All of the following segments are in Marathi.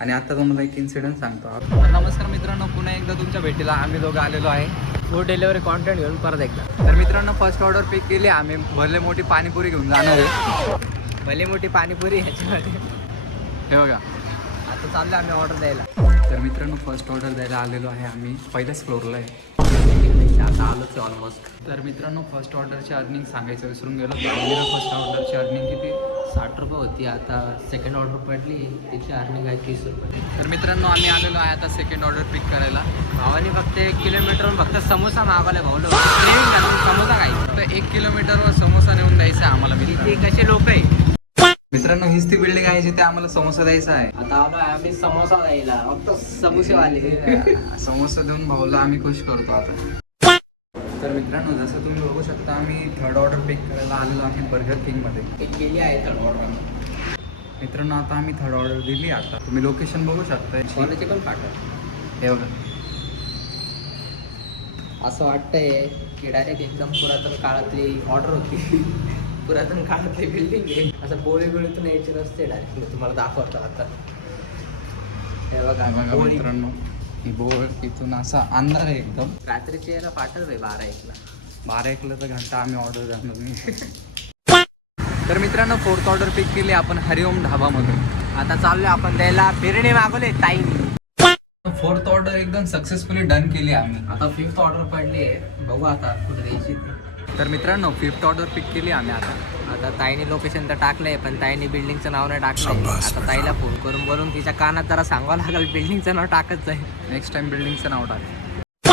आणि आता तुम्हाला एक इन्सिडेंट सांगतो. तर नमस्कार मित्रांनो, पुन्हा एकदा तुमच्या भेटीला आम्ही दोघं आलेलो आहे फूड डिलिव्हरी कॉन्टेंट घेऊन परत एकदा. तर मित्रांनो, फर्स्ट ऑर्डर पिक केली. आम्ही भले मोठी पाणीपुरी घेऊन जाणार आहे. भले मोठी पाणीपुरी ह्याच्यामध्ये हे बघा, आता चाललं आम्ही ऑर्डर द्यायला. तर मित्रांनो फर्स्ट ऑर्डर द्यायला आलेलो आहे. आम्ही पहिल्याच फ्लोअरला आहे. आता आलोच ऑलमोस्ट. तर मित्रांनो फर्स्ट ऑर्डरची अर्निंग सांगायचं विसरून गेलो. फर्स्ट ऑर्डरची अर्निंग किती 60 रुपये होती. आता सेकंड ऑर्डर पडली, त्याची अर्निंग आहे 30 रुपये. तर मित्रांनो आम्ही आलेलो आहे आता सेकंड ऑर्डर पिक करायला. भावाने फक्त 1 किलोमीटरवरून फक्त समोसा मागवला भाऊला. समोसा खायचा. तर 1 किलोमीटरवर समोसा नेऊन द्यायचा आहे आम्हाला. ते कसे लोक आहे मित्रांनो हीच ती बिल्डिंग आहे जिथे आम्हाला समोसा द्यायचा आहे. आता आलो आहे आम्ही समोसा द्यायला. फक्त समोसेवाले समोसा देऊन भाऊला आम्ही खुश करतो आता. तर मित्रांनो जसं तुम्ही बघू शकता आम्ही थर्ड ऑर्डर पिक करायला आलेलो आहे बर्गर किंगमध्ये. एक केली आहे थर्ड ऑर्डर. मित्रांनो आता आम्ही थर्ड ऑर्डर दिली. आता तुम्ही लोकेशन बघू शकता. कॉलेजचे पण पाठव. हे बघा, असं वाटतंय की डायरेक्ट एकदम पुरातन काळातली ऑर्डर होती. पुरातन काळातली बिल्डिंग आहे. असं बोळी बिळीतून यायचे रस्ते डायरेक्ट मी तुम्हाला दाखवतो आता. हे बघा बघा मित्रांनो ही बोळ इथून असा अंधार आहे एकदम. रात्रीचे यायला पाठवलंय 12-1ला. 12-1ला तर घंटा आम्ही ऑर्डर जाणार मी. तर मित्रांनो फोर्थ ऑर्डर पिक केली आपण हरिओम ढाबामधून. आता चाललोय आपण द्यायला. बिर्याणी मागवले ताईंनी. फोर्थ ऑर्डर एकदम सक्सेसफुली डन केली आम्ही. आता 5th ऑर्डर पडली आहे. बघू आता कुठे द्यायची ती. तर मित्रांनो 5th ऑर्डर पिक केली आम्ही आता. आता ताईने लोकेशन तर टाकलंय, पण ताईने बिल्डिंगचं नाव नाही टाकलंय. आता ताईला फोन करून बोलून तिच्या कानात जरा सांगावं लागेल बिल्डिंगचं नाव टाकत जाईल. नेक्स्ट टाइम बिल्डिंगचं नाव टाक.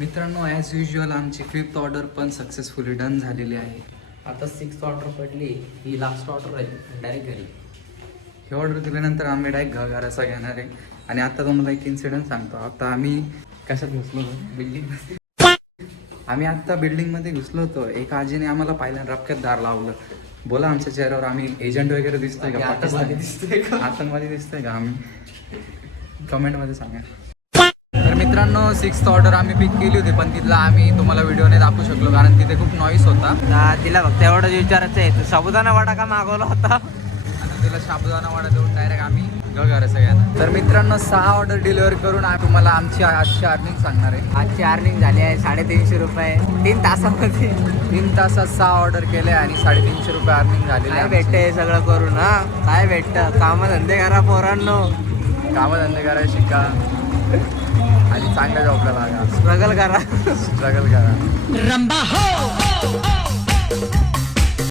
मित्रांनो ॲज युजल आमची 5th ऑर्डर पण सक्सेसफुली डन झालेली आहे. आता 6th ऑर्डर पडली. ही लास्ट ऑर्डर आहे. डायरेक्ट घरी. हे ऑर्डर दिल्यानंतर आम्ही डायरेक्ट घराचा घेणार आहे. आणि आता तुम्हाला एक इन्सिडेंट सांगतो. आता आम्ही कशात घुसलो बिल्डिंग. आम्ही आत्ता बिल्डिंगमध्ये घुसलो होतो. एक आजीने आम्हाला पहिल्यांदा रपक्यात दार लावलं. बोला आमच्या चेहऱ्यावर आम्ही एजंट वगैरे दिसतोय का? आतंकवादी दिसतोय का आम्ही? कमेंटमध्ये सांगा. तर मित्रांनो 6th ऑर्डर आम्ही पिक केली होती, पण तिथला आम्ही तुम्हाला व्हिडिओने दाखवू शकलो कारण तिथे खूप नॉईस होता. तिला फक्त एवढंच विचारायचं आहे, तू साबुदाणा वडा का मागवला होता? आता तिला साबुदाणा वडा देऊन डायरेक्ट आम्ही घर सगळ्यांना. तर मित्रांनो 6 ऑर्डर डिलिव्हर करून तुम्हाला आमची आजची अर्निंग सांगणार आहे. आजची अर्निंग झाली आहे 350 रुपये 3 तासामध्ये. 3 तासात 6 ऑर्डर केले आणि 350 रुपये अर्निंग झालेले. काय भेटतं हे सगळं करून? हा काय भेटतं? कामधंदे करा पोरांनो. कामधंदे करा, शिका आणि चांगल्या जॉबला लागा. स्ट्रगल करा. स्ट्रगल करा. रंबा हो